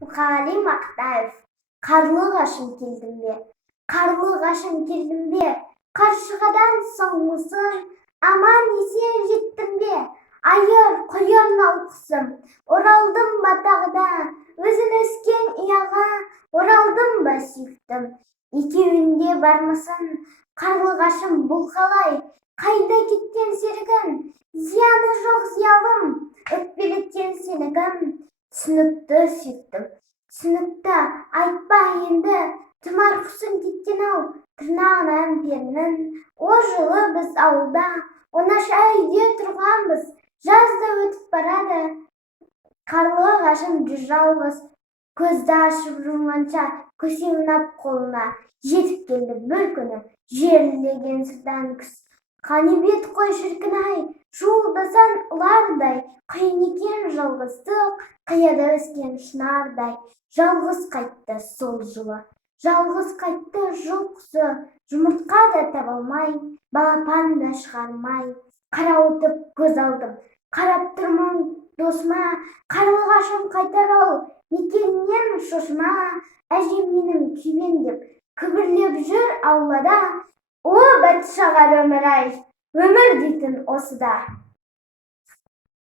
Muqali Maqtaev. Қарлығашым келдім бе? Қарлығашым келдім бе? Қаршығадан соңмысың, аман-есен жеттім бе? Айыр, құйын алқысым, оралдым ба тағда, өзің өскен ұяға, оралдым ба сүйіктім. Екеуінде бармысың, қарлығашым бұл қалай? Қайда кеткен серігің? Зияны жоқ зиялым, өкпелеткен сенігім. Түсінікті сүйіктім. Түсінікті айтпа енді, тұмар құсың кеткен-ау, тырнағынан перінің. О жылы біз ауылда, оңаша үйде тұрғанбыз, жаз да өтіп барады. Қарлығашым жүр жалғыз, көзді ашып жұмғанша көсе ұнап қолына. Жетіп келді бір күні, жерлеген сырдан күз. Қанибет қой шіркін-ай, шуылдасан ұлардай, қиын екен жалғыздық, қияда өскен шынардай. Жалғыз қайтты сол жылы, жалғыз қайтты жыл құсы, жұмыртқа да таба алмай, балапан да шығармай. Қарауытып көз алдым, қарап тұрмын досыма, қарлығашым қайтар ол, мекенінен шошыма. Әжем менің күйбеңдеп, күбірлеп жүр аулада, о бәтшағар өмір-ай, өмір дейтін осы да.